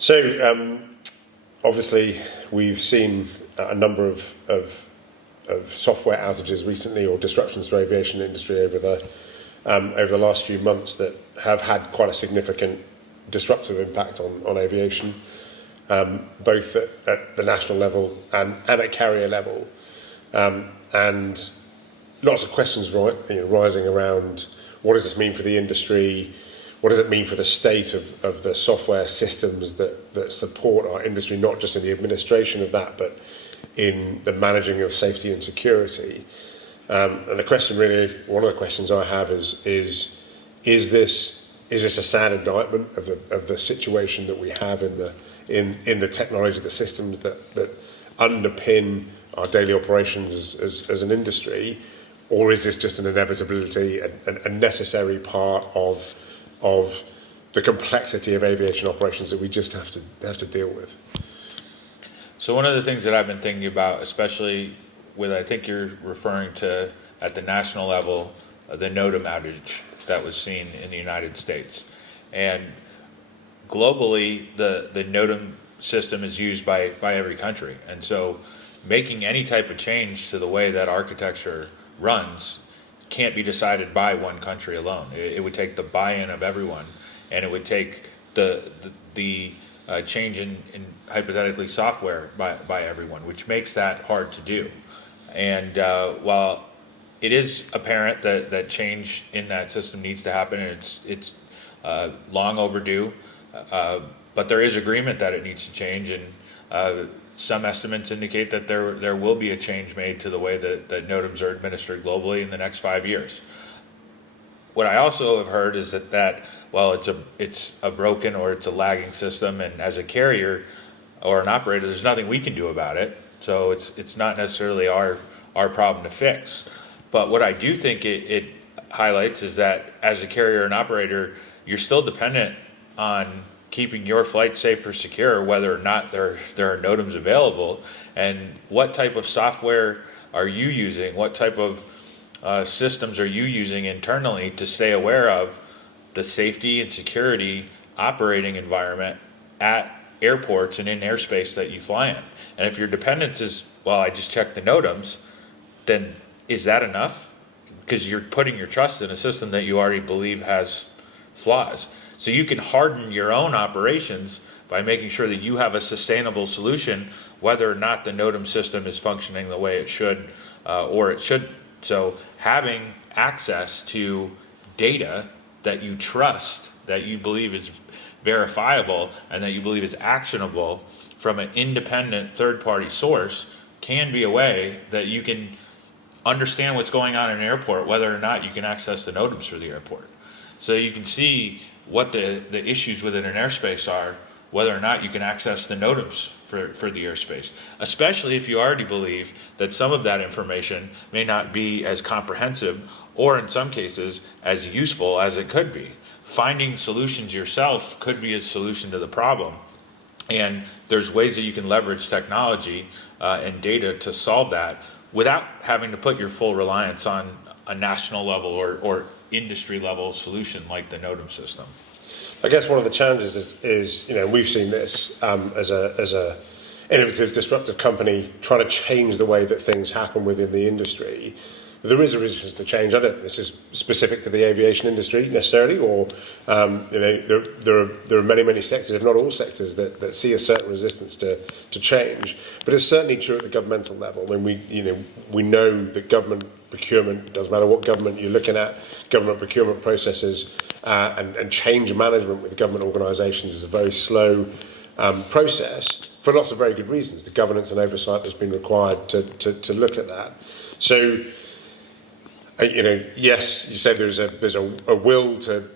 So obviously we've seen a number of software outages recently, or disruptions to aviation industry over the last few months that have had quite a significant disruptive impact on aviation, both at the national level and at carrier level, and lots of questions rising around what does this mean for the industry. What does it mean for the state of the software systems that support our industry, not just in the administration of that, but in the managing of safety and security? And the question really, one of the questions I have is this a sad indictment of the situation that we have in the technology, the systems that underpin our daily operations as an industry, or is this just an inevitability, a necessary part of the complexity of aviation operations that we just have to deal with? So one of the things that I've been thinking about, especially with, I think you're referring to at the national level, the NOTAM outage that was seen in the United States. And globally, the NOTAM system is used by every country. And so making any type of change to the way that architecture runs can't be decided by one country alone. It would take the buy-in of everyone, and it would take the change in hypothetically software by everyone, which makes that hard to do. And while it is apparent that change in that system needs to happen, and it's long overdue, but there is agreement that it needs to change, and some estimates indicate that there will be a change made to the way that NOTAMs are administered globally in the next 5 years. What I also have heard is that while it's a broken or it's a lagging system, and as a carrier or an operator, there's nothing we can do about it. So it's not necessarily our problem to fix. But what I do think it highlights is that as a carrier and operator, you're still dependent on keeping your flight safe or secure, whether or not there are NOTAMs available, and what type of software are you using, what type of systems are you using internally to stay aware of the safety and security operating environment at airports and in airspace that you fly in. And if your dependence is, well, I just checked the NOTAMs, then is that enough? Because you're putting your trust in a system that you already believe has flaws. So you can harden your own operations by making sure that you have a sustainable solution, whether or not the NOTAM system is functioning the way it should or it shouldn't. So having access to data that you trust, that you believe is verifiable, and that you believe is actionable from an independent third-party source can be a way that you can understand what's going on in an airport, whether or not you can access the NOTAMs for the airport. So you can see what the issues within an airspace are, whether or not you can access the NOTAMs for the airspace, especially if you already believe that some of that information may not be as comprehensive or in some cases as useful as it could be. Finding solutions yourself could be a solution to the problem. And there's ways that you can leverage technology and data to solve that without having to put your full reliance on a national level or industry level solution like the NOTAM system. I guess one of the challenges is we've seen this as a innovative, disruptive company trying to change the way that things happen within the industry. There is a resistance to change. I don't think this is specific to the aviation industry necessarily, or there are many sectors, if not all sectors, that see a certain resistance to change. But it's certainly true at the governmental level. When we know that government procurement, doesn't matter what government you're looking at, government procurement processes and change management with government organisations is a very slow process for lots of very good reasons. The governance and oversight that's been required to look at that. So, yes, you said there's a will to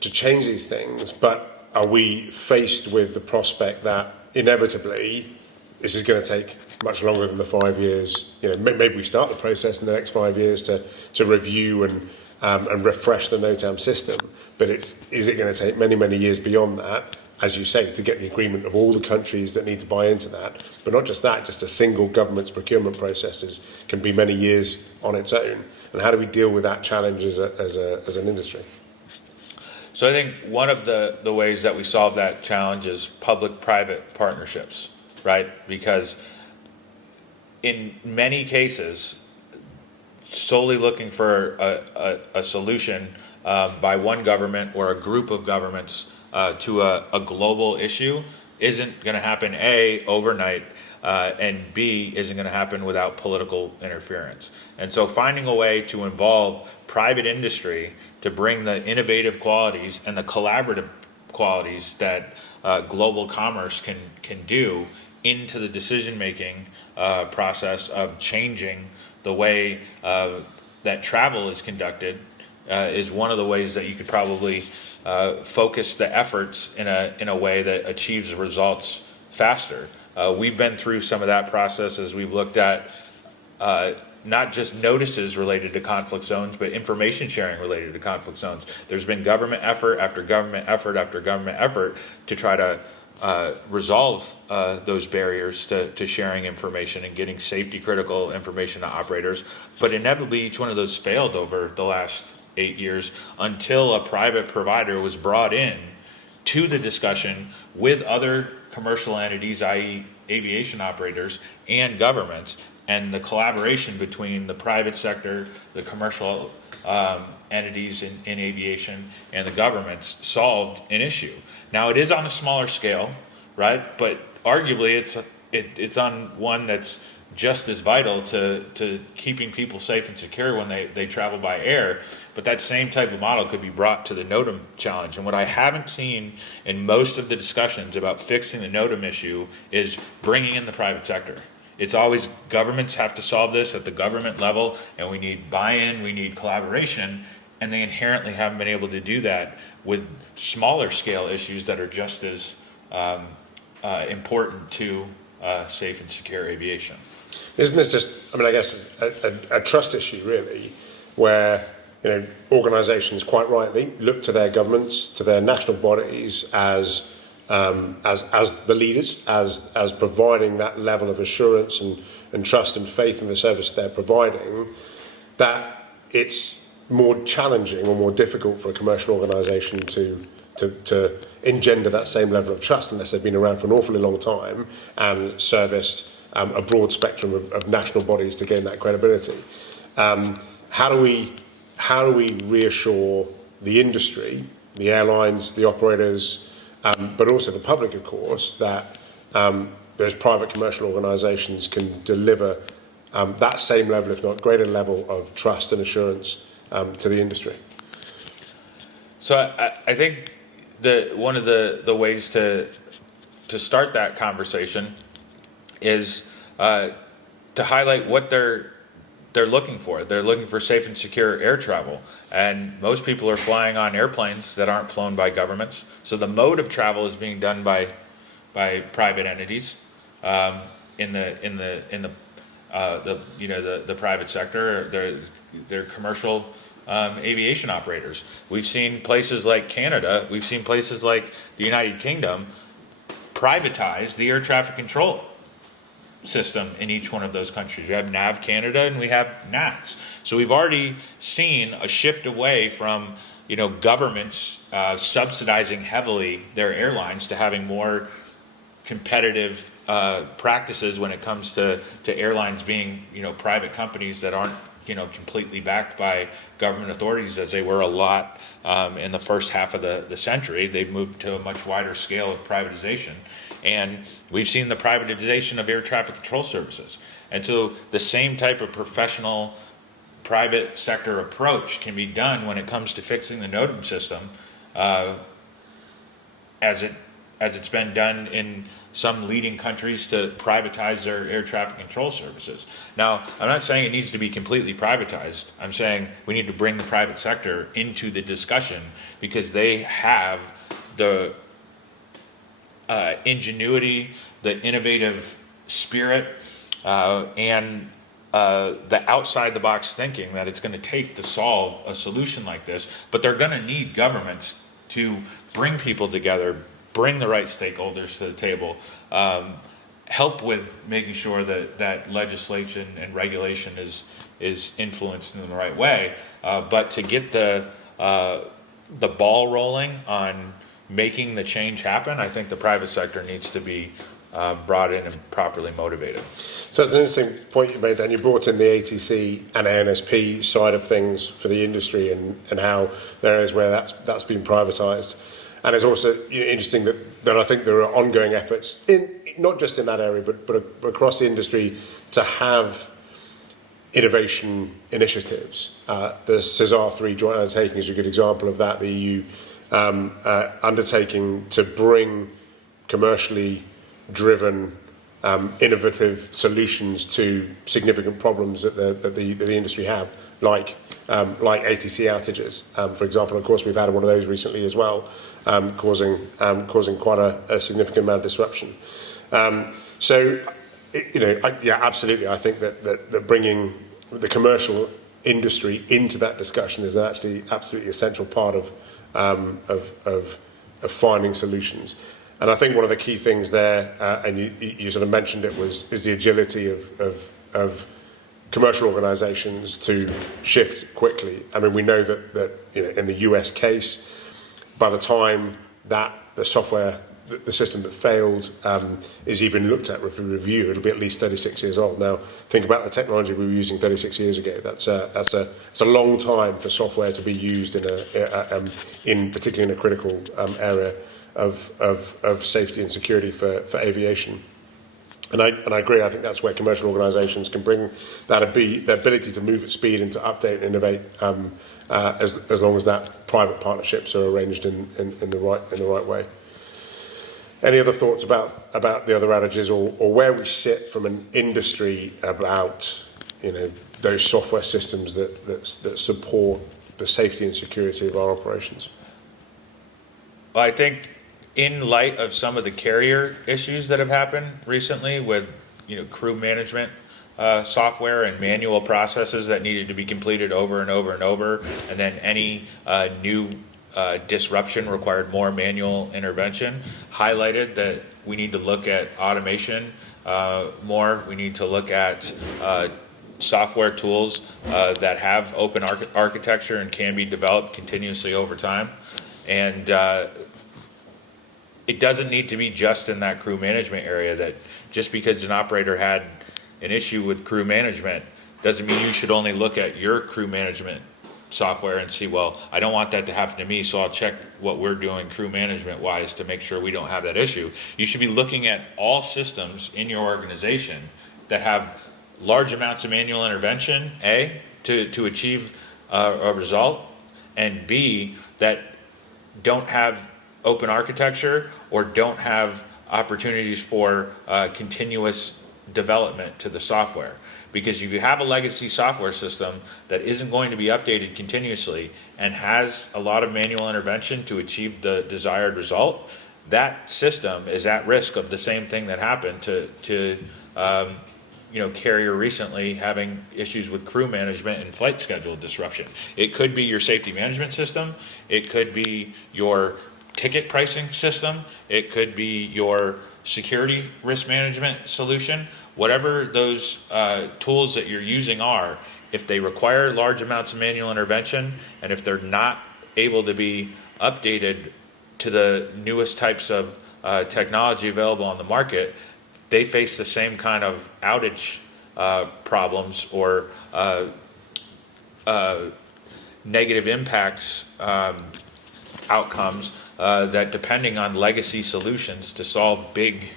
change these things, but are we faced with the prospect that inevitably this is going to take much longer than the 5 years? Maybe we start the process in the next 5 years to review and refresh the NOTAM system, but is it going to take many years beyond that, as you say, to get the agreement of all the countries that need to buy into that? But not just that, just a single government's procurement processes can be many years on its own. And how do we deal with that challenge as an industry? So I think one of the ways that we solve that challenge is public-private partnerships, right? Because in many cases, solely looking for a solution by one government or a group of governments to a global issue isn't going to happen, A, overnight, and B, isn't going to happen without political interference. And so finding a way to involve private industry to bring the innovative qualities and the collaborative qualities that global commerce can do into the decision-making process of changing the way that travel is conducted is one of the ways that you could probably focus the efforts in a way that achieves results faster. We've been through some of that process as we've looked at not just notices related to conflict zones, but information sharing related to conflict zones. There's been government effort after government effort after government effort to try to resolve those barriers to sharing information and getting safety critical information to operators. But inevitably, each one of those failed over the last 8 years until a private provider was brought in to the discussion with other commercial entities, i.e. aviation operators and governments, and the collaboration between the private sector, the commercial entities in aviation, and the governments solved an issue. Now it is on a smaller scale, right? But arguably it's on one that's just as vital to keeping people safe and secure when they travel by air. But that same type of model could be brought to the NOTAM challenge. And what I haven't seen in most of the discussions about fixing the NOTAM issue is bringing in the private sector. It's always governments have to solve this at the government level, and we need buy-in, we need collaboration, and they inherently haven't been able to do that with smaller scale issues that are just as important to safe and secure aviation. Isn't this just, I mean, I guess a trust issue really, where organisations quite rightly look to their governments, to their national bodies as the leaders, as providing that level of assurance and trust and faith in the service they're providing, that it's more challenging or more difficult for a commercial organisation to engender that same level of trust unless they've been around for an awfully long time and serviced a broad spectrum of national bodies to gain that credibility. How do we reassure the industry, the airlines, the operators, but also the public, of course, that those private commercial organisations can deliver that same level, if not greater level, of trust and assurance to the industry? So I think one of the ways to start that conversation is to highlight what they're looking for. They're looking for safe and secure air travel, and most people are flying on airplanes that aren't flown by governments. So the mode of travel is being done by private entities in the private sector. They're commercial aviation operators. We've seen places like Canada. We've seen places like the United Kingdom privatize the air traffic control system in each one of those countries. We have NAV Canada and we have NATS. So we've already seen a shift away from governments subsidizing heavily their airlines to having more competitive practices when it comes to airlines being private companies that aren't completely backed by government authorities as they were a lot in the first half of the century. They've moved to a much wider scale of privatization. And we've seen the privatization of air traffic control services. And so the same type of professional private sector approach can be done when it comes to fixing the NOTAM system as it's been done in some leading countries to privatize their air traffic control services. Now, I'm not saying it needs to be completely privatized. I'm saying we need to bring the private sector into the discussion because they have the ingenuity, the innovative spirit, and the outside-the-box thinking that it's going to take to solve a solution like this. But they're going to need governments to bring people together, bring the right stakeholders to the table, help with making sure that legislation and regulation is influenced in the right way. But to get the the ball rolling on making the change happen, I think the private sector needs to be brought in and properly motivated. So it's an interesting point you made, Dan. You brought in the ATC and ANSP side of things for the industry and how there is where that's been privatised. And it's also interesting that I think there are ongoing efforts, not just in that area, but across the industry to have innovation initiatives. The CESAR 3 joint undertaking is a good example of that. The EU undertaking to bring commercially driven innovative solutions to significant problems that the industry have, like ATC outages, for example. Of course, we've had one of those recently as well, causing quite a significant amount of disruption. Absolutely, I think that bringing the commercial industry into that discussion is actually absolutely essential part of finding solutions. And I think one of the key things there, and you sort of mentioned it, is the agility of commercial organisations to shift quickly. I mean, we know that in the US case, by the time that the software, the system that failed is even looked at for review, it'll be at least 36 years old. Now, think about the technology we were using 36 years ago. That's a long time for software to be used particularly in a critical area of safety and security for aviation. And I agree. I think that's where commercial organisations can bring the ability to move at speed and to update and innovate, as long as that private partnerships are arranged in the right way. Any other thoughts about the other outages or where we sit from an industry about those software systems that support the safety and security of our operations? Well, I think in light of some of the carrier issues that have happened recently with crew management software and manual processes that needed to be completed over and over and over, and then any new disruption required more manual intervention, highlighted that we need to look at automation more. We need to look at software tools that have open architecture and can be developed continuously over time. And it doesn't need to be just in that crew management area. That just because an operator had an issue with crew management doesn't mean you should only look at your crew management software and see, well, I don't want that to happen to me, so I'll check what we're doing crew management wise to make sure we don't have that issue. You should be looking at all systems in your organization that have large amounts of manual intervention, A, to achieve a result, and B, that don't have open architecture or don't have opportunities for continuous development to the software. Because if you have a legacy software system that isn't going to be updated continuously and has a lot of manual intervention to achieve the desired result, that system is at risk of the same thing that happened to carrier recently having issues with crew management and flight schedule disruption. It could be your safety management system. It could be your ticket pricing system. It could be your security risk management solution. Whatever those tools that you're using are, if they require large amounts of manual intervention and if they're not able to be updated to the newest types of technology available on the market, they face the same kind of outage problems or negative impacts outcomes that, depending on legacy solutions to solve big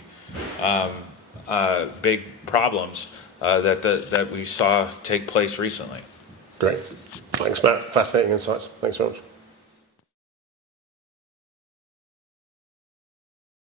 problems that we saw take place recently. Great. Thanks, Matt. Fascinating insights. Thanks very much.